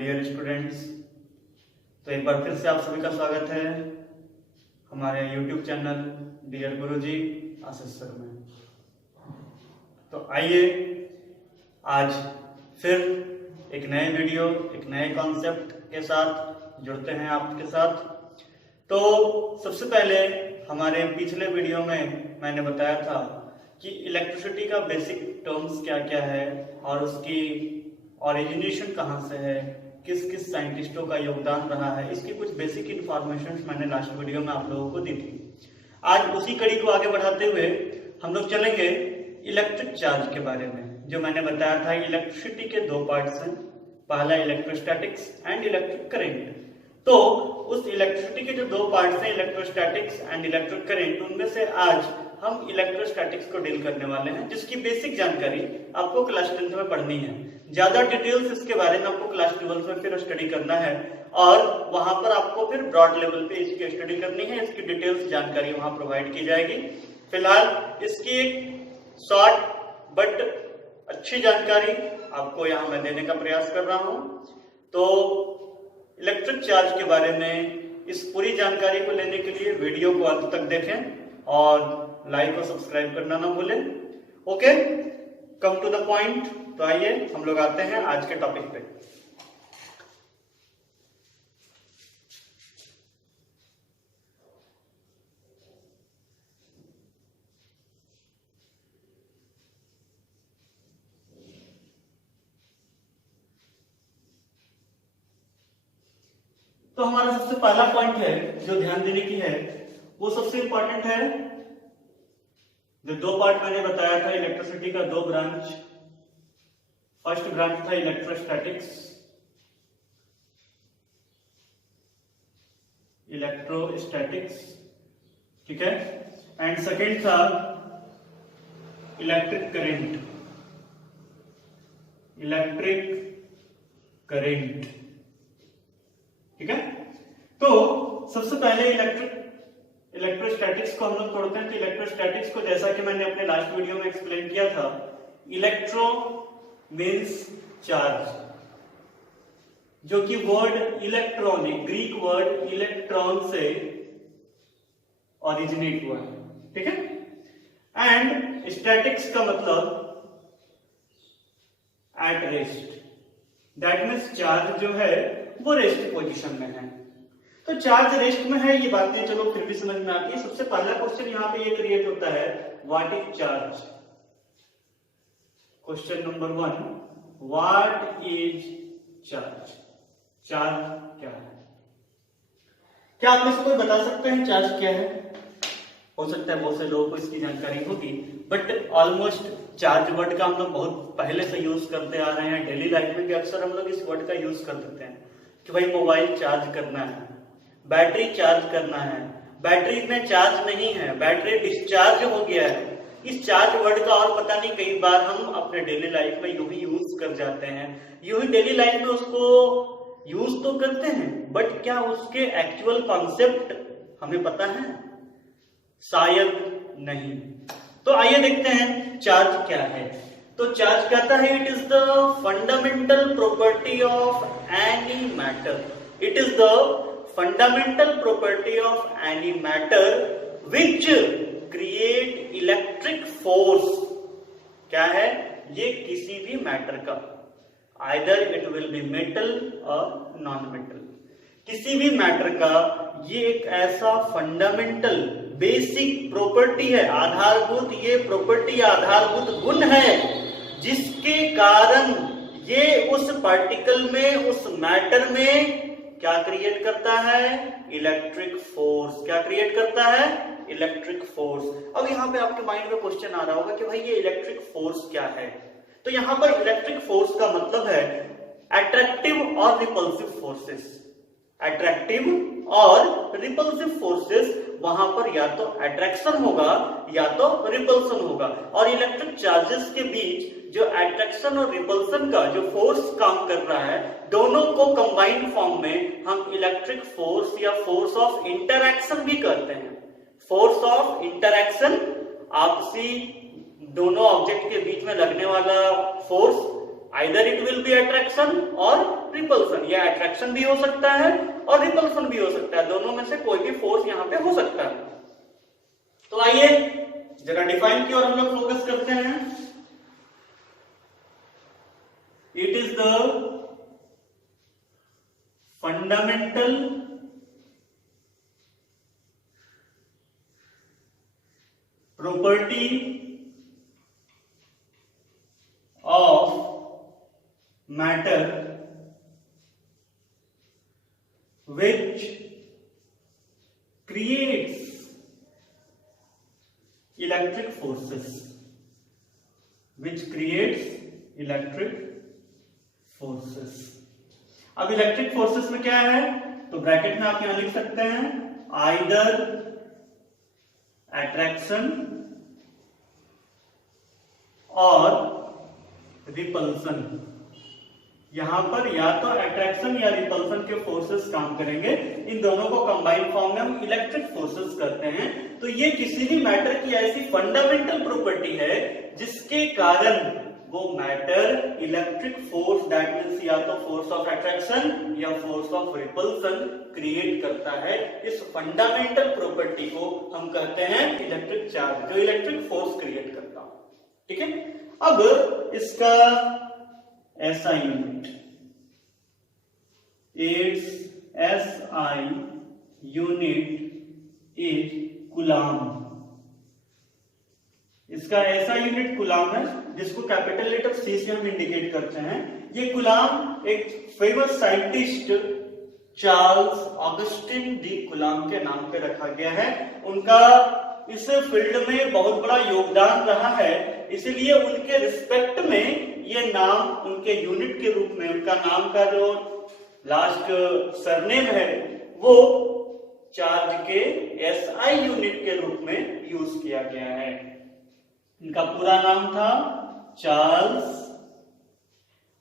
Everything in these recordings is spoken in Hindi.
डियर स्टूडेंट्स, तो एक बार फिर से आप सभी का स्वागत है हमारे YouTube चैनल डियर गुरुजी आशीष सर में। तो आइए आज फिर एक नए वीडियो, एक नए कॉन्सेप्ट के साथ जुड़ते हैं आपके साथ। तो सबसे पहले हमारे पिछले वीडियो में मैंने बताया था कि इलेक्ट्रिसिटी का बेसिक टर्म्स क्या क्या है और उसकी ओरिजिनेशन कहाँ से है, किस किस साइंटिस्टों का योगदान रहा है, इसकी कुछ बेसिक इंफॉर्मेशन मैंने लास्ट वीडियो में आप लोगों को दी थी। आज उसी कड़ी को आगे बढ़ाते हुए हम लोग चलेंगे इलेक्ट्रिक चार्ज के बारे में। जो मैंने बताया था इलेक्ट्रिसिटी के दो पार्ट्स हैं, पहला इलेक्ट्रोस्टैटिक्स एंड इलेक्ट्रिक करंट। तो उस इलेक्ट्रिसिटी के जो दो पार्ट्स हैं इलेक्ट्रोस्टैटिक्स एंड इलेक्ट्रिक करंट, उनमें से आज हम इलेक्ट्रोस्टैटिक्स को डील करने वाले हैं, जिसकी बेसिक जानकारी आपको क्लास 10th में पढ़नी है। ज्यादा डिटेल्स इसके बारे में आपको क्लास 12 में फिर स्टडी करना है और वहां पर आपको फिर ब्रॉड लेवल पे इसकी स्टडी करनी है। इसकी डिटेल्स जानकारी वहां प्रोवाइड की जाएगी। फिलहाल इसकी एक शॉर्ट बट अच्छी जानकारी आपको यहाँ मैं देने का प्रयास कर रहा हूँ। तो इलेक्ट्रिक चार्ज के बारे में इस पूरी जानकारी को लेने के लिए वीडियो को अंत तक देखें और लाइक और सब्सक्राइब करना ना भूलें। Okay, come to the point. तो आइए हम लोग आते हैं आज के टॉपिक पे। तो हमारा सबसे पहला पॉइंट है जो ध्यान देने की है, वो सबसे इंपॉर्टेंट है। जो दो पार्ट मैंने बताया था इलेक्ट्रिसिटी का, दो ब्रांच। फर्स्ट ब्रांच था इलेक्ट्रोस्टैटिक्स, ठीक है, एंड सेकेंड था इलेक्ट्रिक करंट, ठीक है। तो सबसे पहले इलेक्ट्रोस्टैटिक्स को हम लोग तोड़ते हैं। तो इलेक्ट्रोस्टैटिक्स को, जैसा कि मैंने अपने लास्ट वीडियो में एक्सप्लेन किया था, इलेक्ट्रो मीन्स चार्ज, जो कि word electronic, Greek word electron से ओरिजिनेट हुआ है, ठीक है। एंड स्टैटिक्स का मतलब at rest, that means charge जो है वो रेस्ट पोजीशन में है। तो चार्ज रेस्ट में है, ये बातें चलो फिर भी समझ में आती है। सबसे पहला क्वेश्चन यहाँ पे ये क्रिएट होता है, what is charge. Question number 1, what is charge. Charge क्या है? क्या आप में से कोई बता सकते हैं चार्ज क्या है? हो सकता है बहुत से लोगों को इसकी जानकारी होगी, बट ऑलमोस्ट चार्ज वर्ड का हम लोग बहुत पहले से यूज करते आ रहे हैं। डेली लाइफ में भी अक्सर हम लोग इस वर्ड का यूज कर देते हैं कि भाई मोबाइल चार्ज करना है, बैटरी चार्ज करना है, बैटरी में चार्ज नहीं है, बैटरी डिस्चार्ज हो गया है। इस चार्ज वर्ड का और पता नहीं कई बार हम अपने डेली लाइफ में यूं ही यूज कर जाते हैं। यूं ही डेली लाइफ में उसको यूज तो करते हैं, बट क्या उसके एक्चुअल कॉन्सेप्ट हमें पता है? शायद नहीं। तो आइए देखते हैं चार्ज क्या है। तो चार्ज कहता है, it is the fundamental property of any matter. It is the fundamental property of any matter which create electric force. क्या है ये? किसी भी मैटर का, either it will be metal और नॉन मेटल, किसी भी मैटर का ये एक ऐसा फंडामेंटल बेसिक प्रॉपर्टी है, आधारभूत ये प्रॉपर्टी, आधारभूत गुण है, जिसके कारण ये उस पार्टिकल में, उस मैटर में क्या क्रिएट करता है? Electric force. क्या क्रिएट करता है? Electric force. अब यहाँ पे आपके माइंड में क्वेश्चन आ रहा होगा कि भाई ये इलेक्ट्रिक फोर्स क्या है? तो यहाँ पर इलेक्ट्रिक फोर्स का मतलब है अट्रैक्टिव और रिपल्सिव फोर्सेस। अट्रैक्टिव और रिपल्सिव फोर्सेस, वहां पर या तो अट्रैक्शन होगा या तो रिपल्सन होगा। और इलेक्ट्रिक चार्जेस के बीच जो अट्रैक्शन और रिपल्सन का जो फोर्स काम कर रहा है, दोनों को कंबाइंड फॉर्म में हम इलेक्ट्रिक फोर्स या फोर्स ऑफ इंटरैक्शन भी कहते हैं। फोर्स ऑफ इंटरैक्शन, आपसी दोनों ऑब्जेक्ट के बीच में लगने वाला force, either it will be attraction और रिपल्सन, या अट्रैक्शन भी हो सकता है और रिपल्सन भी हो सकता है, दोनों में से कोई भी फोर्स यहां पे हो सकता है। तो आइए जरा डिफाइन की ओर हम लोग फोकस करते हैं। It is the fundamental property of matter which creates electric forces, which creates electric forces। अब इलेक्ट्रिक फोर्सेस में क्या है, तो ब्रैकेट में आप यहां लिख सकते हैं आइदर अट्रैक्शन और रिपल्सन। यहां पर या तो अट्रैक्शन या रिपल्सन के फोर्सेस काम करेंगे, इन दोनों को कंबाइन फॉर्म में हम इलेक्ट्रिक फोर्सेस करते हैं। तो ये किसी भी मैटर की ऐसी फंडामेंटल प्रॉपर्टी है जिसके कारण वो matter electric force, that means या तो फोर्स ऑफ अट्रैक्शन या फोर्स ऑफ रिपल्सन क्रिएट करता है। इस फंडामेंटल प्रॉपर्टी को हम कहते हैं इलेक्ट्रिक चार्ज, जो इलेक्ट्रिक फोर्स क्रिएट करता है। ठीक है, अब इसका ऐसा unit, it's SI unit is coulomb. इसका ऐसा यूनिट कूलाम है जिसको कैपिटल लेटर C से हम इंडिकेट करते हैं। ये कूलाम एक famous scientist Charles Augustin de coulomb के नाम पे रखा गया है। उनका इस फील्ड में बहुत बड़ा योगदान रहा है, इसलिए उनके रिस्पेक्ट में ये नाम उनके यूनिट के रूप में, उनका नाम का जो लास्ट सरनेम है वो चार्ज के SI यूनिट के रूप में यूज किया गया है। इनका पूरा नाम था चार्ल्स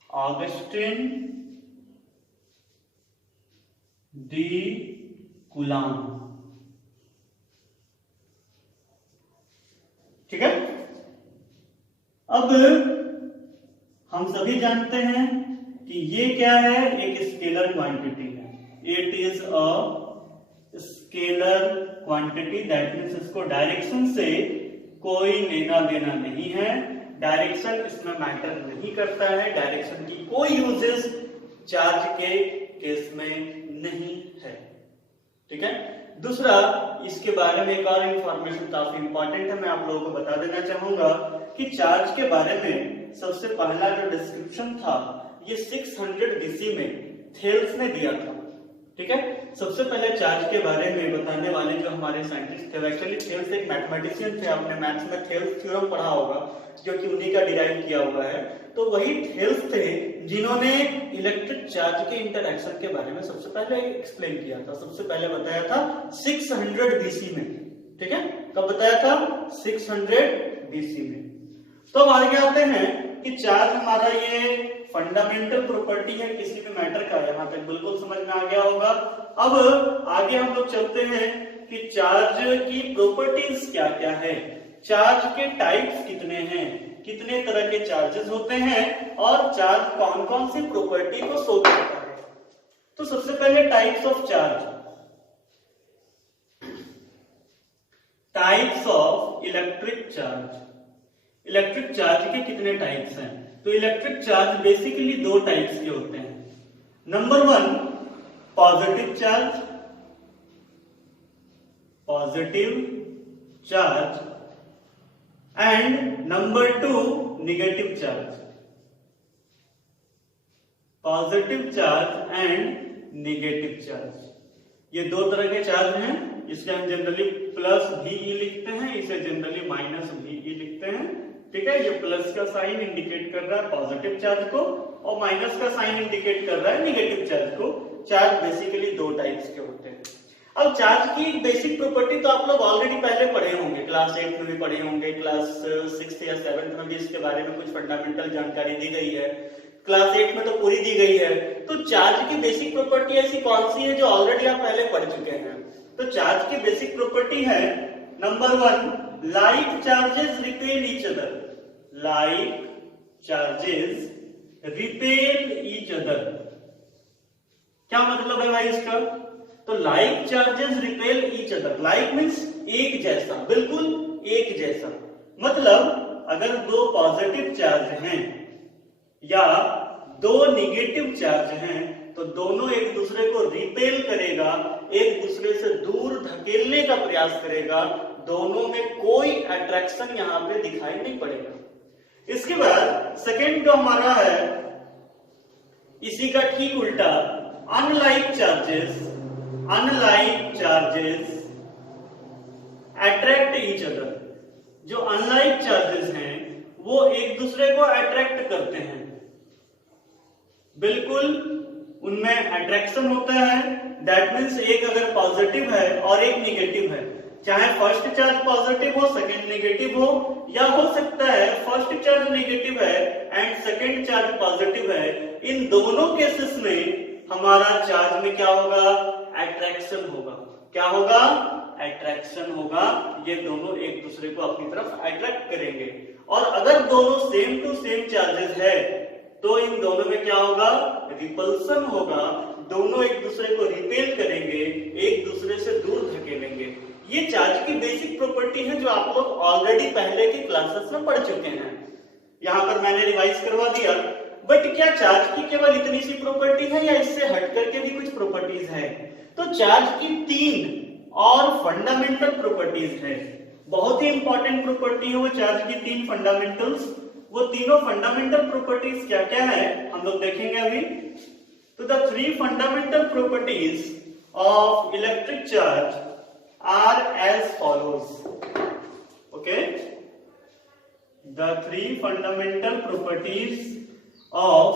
ऑगस्टिन डी कूलाम। ठीक है, अब हम सभी जानते हैं कि ये क्या है, एक स्केलर क्वांटिटी है। It is a scalar quantity, that means इसको डायरेक्शन से कोई लेना देना नहीं है, डायरेक्शन इसमें मैटर नहीं करता है, डायरेक्शन की कोई यूजेस चार्ज के केस में नहीं है। ठीक है, दूसरा इसके बारे में एक और इंफॉर्मेशन काफी इंपॉर्टेंट है, मैं आप लोगों को बता देना चाहूंगा कि चार्ज के बारे में सबसे पहला जो डिस्क्रिप्शन था ये 600 BC में थेल्स ने दिया था। ठीक है, सबसे पहले चार्ज के बारे में बताने वाले जो हमारे साइंटिस्ट थे, एक्चुअली थेल्स एक मैथमेटिशियन थे, आपने मैथ्स में थेल्स थ्योरम पढ़ा होगा जो कि उन्हीं का डिराइव किया हुआ है। तो वही थेल्स थे जिन्होंने इलेक्ट्रिक चार्ज के इंटरएक्शन के बारे में सबसे पहले एक्सप्लेन किया था, सबसे पहले बताया था 600 BC में। ठीक है, कब बताया था? 600 BC में। तो अब आगे आते हैं कि चार्ज हमारा ये फंडामेंटल प्रॉपर्टी है किसी भी मैटर का, यहां तक बिल्कुल समझ में आ गया होगा। अब आगे हम लोग चलते हैं कि चार्ज की प्रॉपर्टीज क्या क्या है, चार्ज के टाइप्स कितने हैं, कितने तरह के चार्जेस होते हैं और चार्ज कौन कौन सी प्रॉपर्टी को शो करता है। तो सबसे पहले types of charge, types of electric charge. Electric charge के कितने टाइप्स हैं? तो इलेक्ट्रिक चार्ज बेसिकली दो टाइप्स के होते हैं। Number 1 positive charge, positive charge, and number 2 negative charge, positive charge and negative charge. ये दो तरह के चार्ज हैं, इसके हम जनरली प्लस VE लिखते हैं, इसे जनरली माइनस VE लिखते हैं। ठीक है, ये प्लस का साइन इंडिकेट कर रहा है पॉजिटिव चार्ज को और माइनस का साइन इंडिकेट कर रहा है नेगेटिव चार्ज को। चार्ज बेसिकली दो टाइप्स के होते हैं। अब चार्ज की बेसिक प्रॉपर्टी तो आप लोग ऑलरेडी पहले पढ़े होंगे, क्लास 8 में भी पढ़े होंगे, क्लास 6 या 7 में भी इसके बारे में कुछ फंडामेंटल जानकारी दी गई है, क्लास 8 में तो पूरी दी गई है। तो चार्ज की बेसिक प्रॉपर्टी ऐसी कौन सी है जो ऑलरेडी आप पहले पढ़ चुके हैं? तो चार्ज की बेसिक प्रॉपर्टी है number 1 like charges repel each other, like charges repel each other. क्या मतलब है भाई इसका? तो like charges repel each other. Like means एक जैसा, बिल्कुल एक जैसा। मतलब अगर दो पॉजिटिव चार्ज हैं या दो नेगेटिव चार्ज हैं तो दोनों एक दूसरे को रिपेल करेगा, एक दूसरे से दूर धकेलने का प्रयास करेगा, दोनों में कोई अट्रैक्शन यहां पे दिखाई नहीं पड़ेगा। इसके बाद सेकेंड जो हमारा है इसी का ठीक उल्टा, unlike charges attract each other. जो अनलाइक चार्जेस हैं वो एक दूसरे को अट्रैक्ट करते हैं, बिल्कुल उनमें अट्रैक्शन होता है। दैट मीन्स एक अगर पॉजिटिव है और एक नेगेटिव है, चाहे फर्स्ट चार्ज पॉजिटिव हो सेकंड नेगेटिव हो, या हो सकता है फर्स्ट चार्ज नेगेटिव है एंड सेकंड चार्ज पॉजिटिव है, इन दोनों केसेस में हमारा चार्ज में क्या होगा? अट्रैक्शन होगा। क्या होगा? अट्रैक्शन होगा। ये दोनों एक दूसरे को अपनी तरफ अट्रैक्ट करेंगे। और अगर दोनों सेम टू सेम चार्जेस है तो इन दोनों में क्या होगा? रिपल्सन होगा। दोनों एक दूसरे को रिपेल करेंगे, एक दूसरे से दूर धकेलेंगे। ये चार्ज की बेसिक प्रॉपर्टी है जो आप लोग ऑलरेडी पहले की क्लासेस में पढ़ चुके हैं। यहां पर मैंने रिवाइज करवा दिया। बट क्या चार्ज की केवल इतनी सी प्रॉपर्टी है या इससे हट करके भी कुछ प्रॉपर्टीज है? तो चार्ज की 3 और फंडामेंटल प्रॉपर्टीज है। बहुत ही इंपॉर्टेंट प्रॉपर्टी है वो चार्ज की 3 फंडामेंटल्स। वो तीनों फंडामेंटल प्रॉपर्टीज क्या क्या है हम लोग देखेंगे अभी। तो the 3 fundamental properties of electric charge are as follows. Okay, the 3 fundamental properties of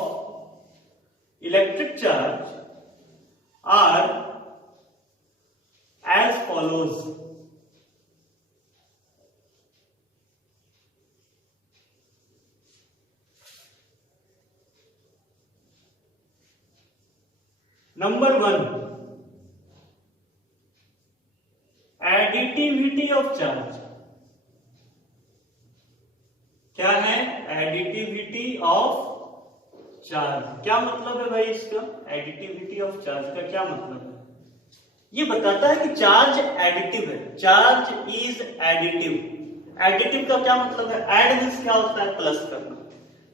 electric charge are as follows. Number 1, additivity of charge। क्या है? additivity of charge. क्या मतलब है भाई इसका? एडिटिविटी ऑफ चार्ज का क्या मतलब है? ये बताता है कि चार्ज एडिटिव है। Charge is additive. एडिटिव का क्या मतलब है? एड मींस क्या होता है? प्लस करना।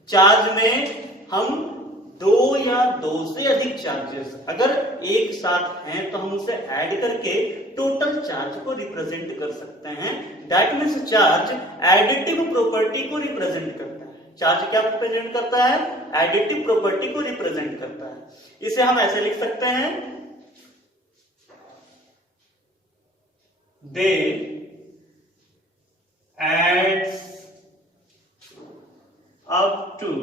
चार्ज में हम दो या दो से अधिक चार्जेस अगर एक साथ हैं तो हम उसे ऐड करके टोटल चार्ज को रिप्रेजेंट कर सकते हैं। That means charge additive property को रिप्रेजेंट करता है। चार्ज क्या रिप्रेजेंट करता है? एडिटिव प्रॉपर्टी को रिप्रेजेंट करता है। इसे हम ऐसे लिख सकते हैं, they adds up to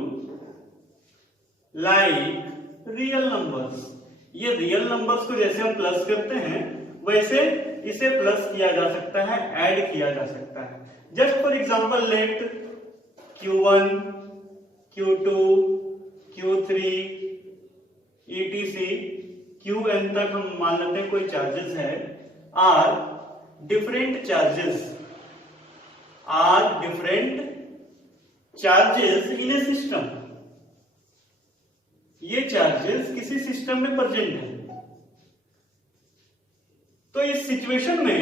like real numbers. ये रियल नंबर्स को जैसे हम प्लस करते हैं वैसे इसे प्लस किया जा सकता है, ऐड किया जा सकता है। Just for example let Q1, Q2, Q3 etc Qn तक हम मान लेते हैं कोई चार्जेस है, are different charges in a system. ये चार्जेस किसी सिस्टम में प्रेजेंट है। तो इस सिचुएशन में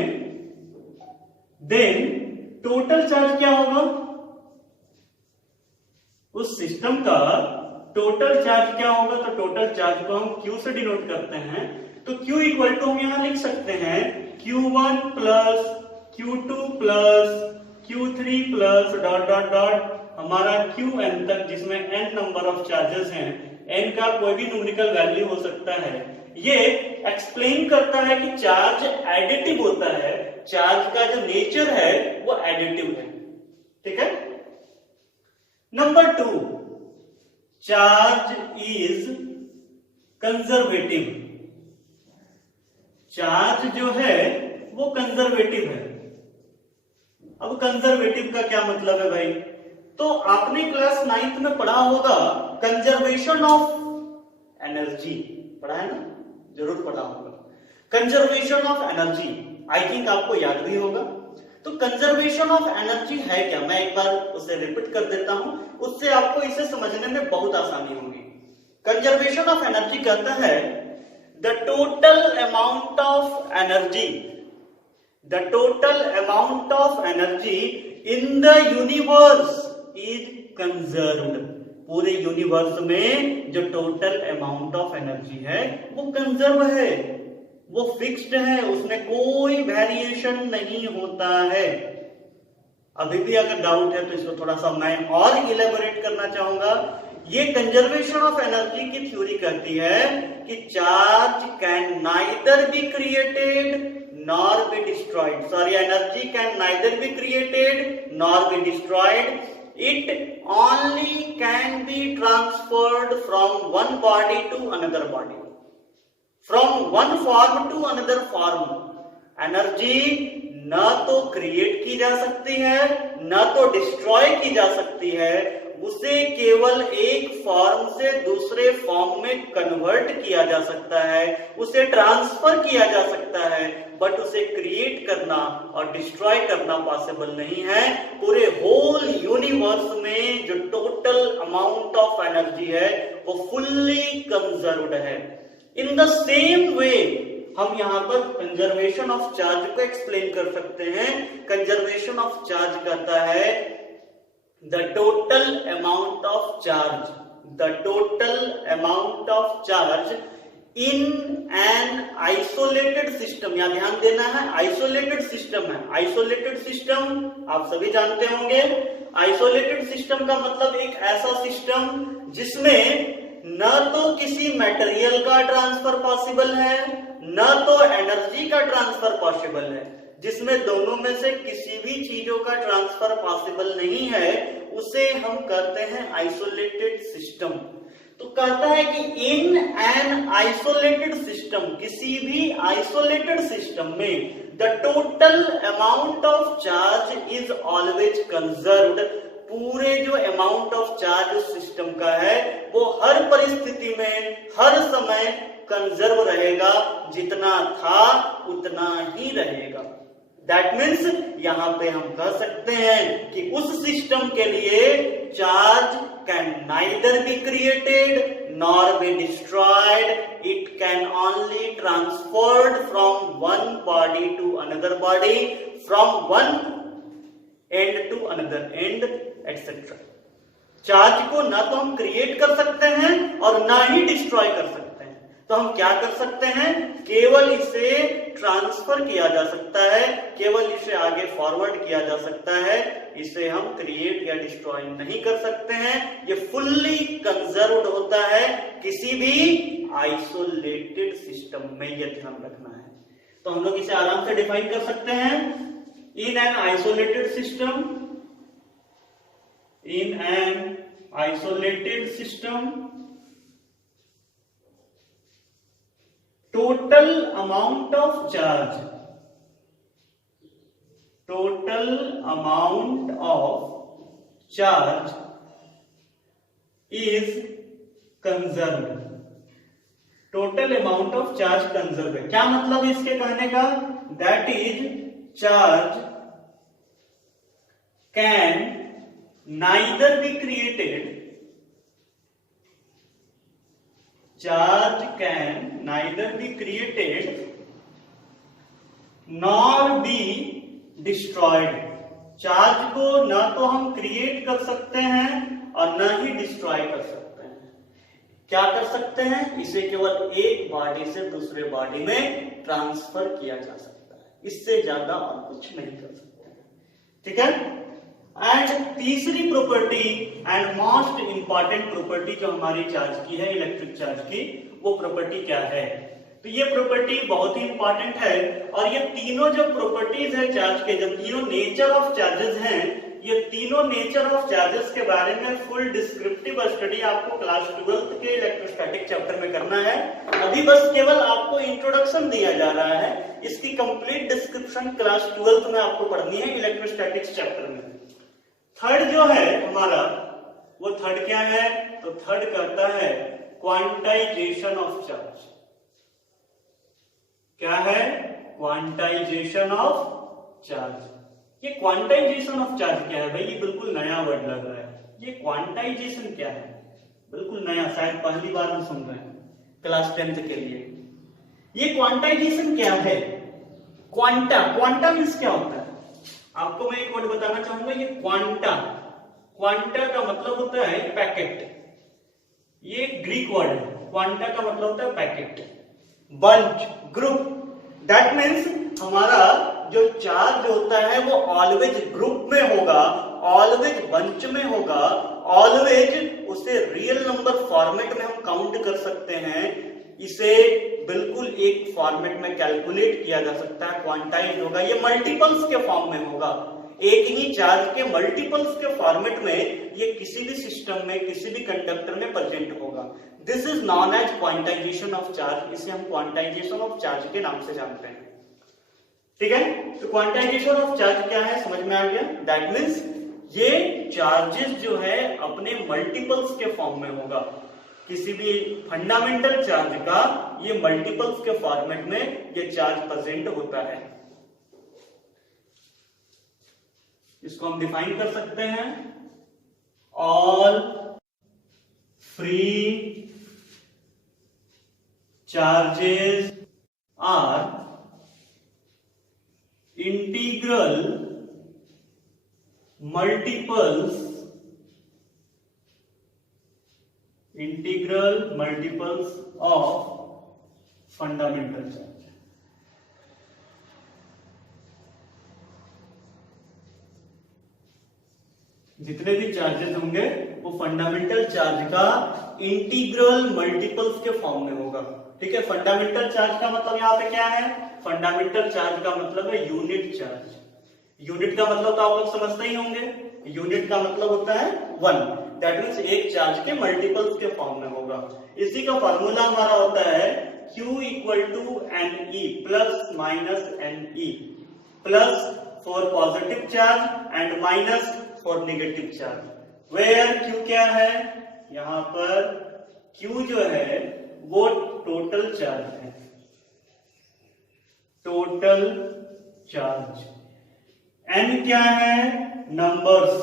देन टोटल चार्ज क्या होगा? उस सिस्टम का टोटल चार्ज क्या होगा? तो टोटल चार्ज को हम Q से डिनोट करते हैं। तो Q इक्वल टू हम यहां लिख सकते हैं Q1 plus Q2 plus Q3 plus dot dot dot हमारा Qn तक, जिसमें n नंबर ऑफ चार्जेस हैं। n का कोई भी न्यूमेरिकल वैल्यू हो सकता है। ये एक्सप्लेन करता है कि चार्ज एडिटिव होता है। चार्ज का जो नेचर है वो एडिटिव है। ठीक है। Number 2, charge is conservative. Charge जो है वो कंजर्वेटिव है। अब कंजर्वेटिव का क्या मतलब है भाई? तो आपने क्लास 9th में पढ़ा होगा कंजर्वेशन ऑफ एनर्जी, पढ़ा है ना? जरूर पढ़ा होगा। Conservation of energy I think आपको याद भी होगा। तो कंजर्वेशन ऑफ एनर्जी है क्या, मैं एक बार उसे रिपीट कर देता हूं, उससे आपको इसे समझने में बहुत आसानी होगी। कंजर्वेशन ऑफ एनर्जी कहता है the total amount of energy, the total amount of energy in the universe is conserved. पूरे यूनिवर्स में जो टोटल अमाउंट ऑफ एनर्जी है वो कंजर्व है, वो फिक्स्ड है, उसमें कोई वेरिएशन नहीं होता है। अभी भी अगर डाउट है तो इसको थोड़ा सा मैं और इलेबोरेट करना चाहूंगा। ये कंजर्वेशन ऑफ एनर्जी की थ्योरी कहती है कि charge can neither be created nor be destroyed, sorry energy can neither be created nor be destroyed, it only can be transferred from one body to another body, from one form to another form। Energy न तो क्रिएट की जा सकती है न तो डिस्ट्रॉय की जा सकती है, उसे केवल एक फॉर्म से दूसरे फॉर्म में कन्वर्ट किया जा सकता है, उसे ट्रांसफर किया जा सकता है, बट उसे क्रिएट करना और डिस्ट्रॉय करना पॉसिबल नहीं है। पूरे होल यूनिवर्स में जो टोटल अमाउंट ऑफ एनर्जी है वो फुल्ली कंजर्व्ड है। इन द सेम वे हम यहां पर कंजर्वेशन ऑफ चार्ज को एक्सप्लेन कर सकते हैं। कंजर्वेशन ऑफ चार्ज कहता है the total amount of charge, the total amount of charge in an isolated system. यहां ध्यान देना है, आइसोलेटेड सिस्टम है। आइसोलेटेड सिस्टम आप सभी जानते होंगे। आइसोलेटेड सिस्टम का मतलब एक ऐसा सिस्टम जिसमें न तो किसी मटेरियल का ट्रांसफर पॉसिबल है न तो एनर्जी का ट्रांसफर पॉसिबल है, जिसमें दोनों में से किसी भी चीजों का ट्रांसफर पॉसिबल नहीं है, उसे हम कहते हैं आइसोलेटेड सिस्टम। तो कहता है कि इन एन आइसोलेटेड सिस्टम, किसी भी आइसोलेटेड सिस्टम में the total amount of charge is always conserved. पूरे जो अमाउंट ऑफ चार्ज उस सिस्टम का है वो हर परिस्थिति में हर समय कंजर्व रहेगा, जितना था उतना ही रहेगा। दैट मीन्स यहां पे हम कह सकते हैं कि उस सिस्टम के लिए charge can neither be created nor be destroyed, it can only transferred from one body to another body, from one end to another end etcetera. Charge को ना तो हम क्रिएट कर सकते हैं और ना ही डिस्ट्रॉय कर सकते हैं, तो हम क्या कर सकते हैं, केवल इसे ट्रांसफर किया जा सकता है, केवल इसे आगे फॉरवर्ड किया जा सकता है, इसे हम क्रिएट या डिस्ट्रॉय नहीं कर सकते हैं। ये फुल्ली कंजर्व्ड होता है किसी भी आइसोलेटेड सिस्टम में, ये ध्यान रखना है। तो हम लोग इसे आराम से डिफाइन कर सकते हैं। In an isolated system, in an isolated system total amount of charge, total amount of charge is conserved, total amount of charge conserved है। क्या मतलब इसके कहने का, that is charge can neither be created, charge can neither be created nor be destroyed। Charge को ना तो हम क्रिएट कर सकते हैं और ना ही डिस्ट्रॉय कर सकते हैं। क्या कर सकते हैं, इसे केवल एक बॉडी से दूसरे बॉडी में ट्रांसफर किया जा सकता है, इससे ज्यादा और कुछ नहीं कर सकते। ठीक है। एंड तीसरी property and most important property जो हमारी चार्ज की है, इलेक्ट्रिक चार्ज की, वो प्रॉपर्टी क्या है। तो ये प्रॉपर्टी बहुत ही इंपॉर्टेंट है, और ये तीनों जो प्रॉपर्टीज है चार्ज के, जो तीनों नेचर ऑफ चार्जेस हैं, ये तीनों नेचर ऑफ चार्जेस के बारे में फुल डिस्क्रिप्टिव स्टडी आपको क्लास 12th के इलेक्ट्रोस्टैटिक चैप्टर में करना है। अभी बस केवल आपको इंट्रोडक्शन दिया जा रहा है, इसकी कंप्लीट डिस्क्रिप्शन क्लास 12th में आपको पढ़नी है इलेक्ट्रोस्टैटिक्स चैप्टर में। थर्ड जो है हमारा, वो थर्ड क्या है, तो थर्ड कहता है क्वांटाइजेशन ऑफ चार्ज। क्या है, क्वांटाइजेशन ऑफ चार्ज। ये क्वांटाइजेशन ऑफ चार्ज क्या है भाई? ये बिल्कुल नया वर्ड लग रहा है। ये क्वांटाइजेशन क्या है? बिल्कुल नया, शायद पहली बार हम सुन रहे हैं क्लास 10th के लिए। ये क्वांटाइजेशन क्या है? क्वांटा, क्वांटा मीन्स क्या होता है? आपको मैं एक वर्ड बताना चाहूंगा, ये क्वांटा, क्वांटा का मतलब होता है पैकेट। ये ग्रीक वर्ड है, क्वांटा का मतलब होता है packet, bunch, group. That means हमारा जो चार्ज होता है वो ऑलवेज ग्रुप में होगा, ऑलवेज बंच में होगा, ऑलवेज उसे रियल नंबर फॉर्मेट में हम काउंट कर सकते हैं। इसे बिल्कुल एक फॉर्मेट में कैलकुलेट किया जा सकता है, क्वांटाइज होगा। ये मल्टीपल्स के फॉर्म में होगा, एक ही चार्ज के मल्टीपल्स के फॉर्मेट में ये किसी भी सिस्टम में, किसी भी कंडक्टर में प्रेजेंट होगा। This is known as quantization of charge. इसे हम क्वांटाइजेशन ऑफ चार्ज के नाम से जानते हैं। ठीक है, तो क्वांटाइजेशन ऑफ चार्ज क्या है समझ में आ गया? दैट मीन्स ये चार्जेस जो है अपने मल्टीपल्स के फॉर्म में होगा। किसी भी फंडामेंटल चार्ज का ये मल्टीपल्स के फॉर्मेट में ये चार्ज प्रेजेंट होता है। इसको हम डिफाइन कर सकते हैं, all free charges are integral multiples of fundamental charge. जितने भी चार्जेस होंगे वो फंडामेंटल चार्ज का इंटीग्रल मल्टीपल्स के फॉर्म में होगा। ठीक है, फंडामेंटल चार्ज का मतलब यहाँ पे क्या है? फंडामेंटल चार्ज का मतलब है यूनिट चार्ज। यूनिट का मतलब तो आप लोग समझते ही होंगे, यूनिट का मतलब होता है 1। दैट मीन्स एक चार्ज के मल्टीपल्स के फॉर्म में होगा। इसी का फॉर्मूला हमारा होता है Q equal to NE plus minus NE, plus for positive charge and minus for negative charge. Where Q क्या है? यहां पर Q जो है वो टोटल चार्ज है, टोटल चार्ज। N क्या है? नंबर्स।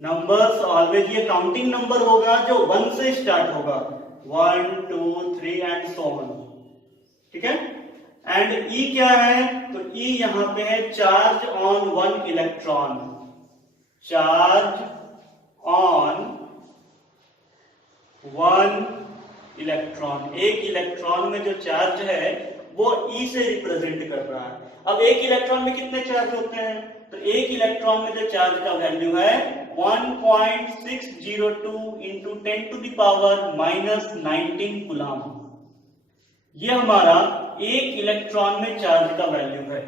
नंबर्स ऑलवेज ये काउंटिंग नंबर होगा जो 1 से स्टार्ट होगा, 1 2 3 एंड सो ऑन। ठीक है, एंड E क्या है? तो E यहां पे है charge on 1 electron, charge on 1 electron. एक इलेक्ट्रॉन में जो चार्ज है वो E से रिप्रेजेंट कर रहा है। अब एक इलेक्ट्रॉन में कितने चार्ज होते हैं? तो एक इलेक्ट्रॉन में जो चार्ज का वैल्यू है 1.602 into 10 to the power minus 19 coulomb. ये हमारा एक इलेक्ट्रॉन में चार्ज का वैल्यू है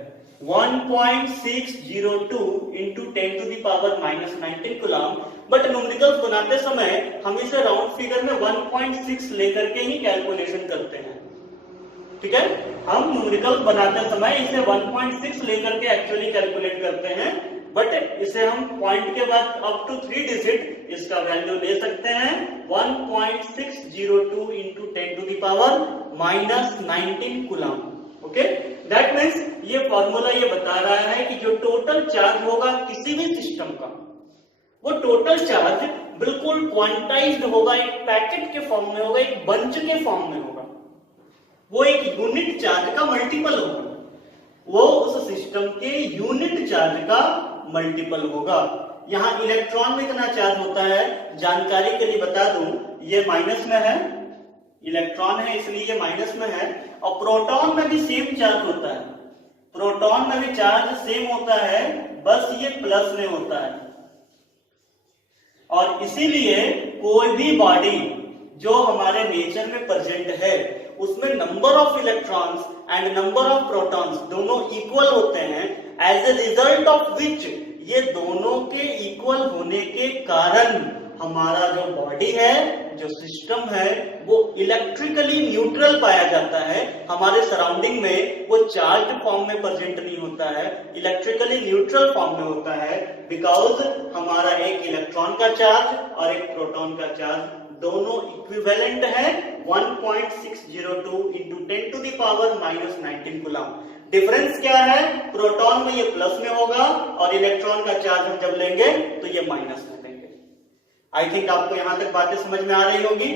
1.602 into 10 to the power minus 19 coulomb. But numericals बनाते समय हम इसे राउंड फिगर में 1.6 लेकर के ही कैलकुलेशन करते हैं। ठीक है, हम न्यूमेरिकल बनाते समय इसे 1.6 लेकर के एक्चुअली कैलकुलेट करते हैं, बट इसे हम पॉइंट के बाद अप टू 3 डिजिट इसका वैल्यू ले सकते हैं 1.602 into 10 to the power minus 19 coulomb. Okay, that means ये फॉर्मूला ये बता रहा है कि जो टोटल चार्ज होगा किसी भी सिस्टम का, वो टोटल चार्ज बिल्कुल क्वांटाइज्ड होगा, एक पैकेट के फॉर्म में होगा, एक बंच के फॉर्म में होगा। वो एक यूनिट चार्ज का मल्टीपल होगा, वो उस सिस्टम के यूनिट चार्ज का मल्टीपल होगा। यहां इलेक्ट्रॉन में इतना चार्ज होता है, जानकारी के लिए बता दूं, ये माइनस में है, इलेक्ट्रॉन है इसलिए ये माइनस में है। और प्रोटॉन में भी सेम चार्ज होता है, प्रोटॉन में भी चार्ज सेम होता है, बस ये प्लस में होता है। और इसीलिए कोई भी बॉडी जो हमारे नेचर में प्रेजेंट है उसमें number of electrons and number of protons दोनों इक्वल होते हैं। As a result of which ये दोनों के इक्वल होने के कारण हमारा जो बॉडी है, जो सिस्टम है, वो इलेक्ट्रिकली न्यूट्रल पाया जाता है। हमारे सराउंडिंग में वो चार्ज फॉर्म में प्रेजेंट नहीं होता है, इलेक्ट्रिकली न्यूट्रल फॉर्म में होता है, बिकॉज हमारा एक इलेक्ट्रॉन का चार्ज और एक प्रोटॉन का चार्ज दोनों इक्विवेलेंट है 1.602 into 10 to the power minus 19 coulomb. Difference क्या है, प्रोटॉन में ये प्लस में होगा और इलेक्ट्रॉन का चार्ज हम जब लेंगे तो ये माइनस में लेंगे। आई थिंक आपको यहां तक बातें समझ में आ रही होंगी।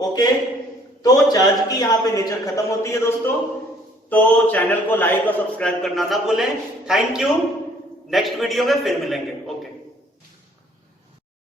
ओके, तो चार्ज की यहां पे नेचर खत्म होती है दोस्तों। तो चैनल को लाइक और सब्सक्राइब करना ना भूलें। थैंक यू, नेक्स्ट वीडियो में फिर मिलेंगे।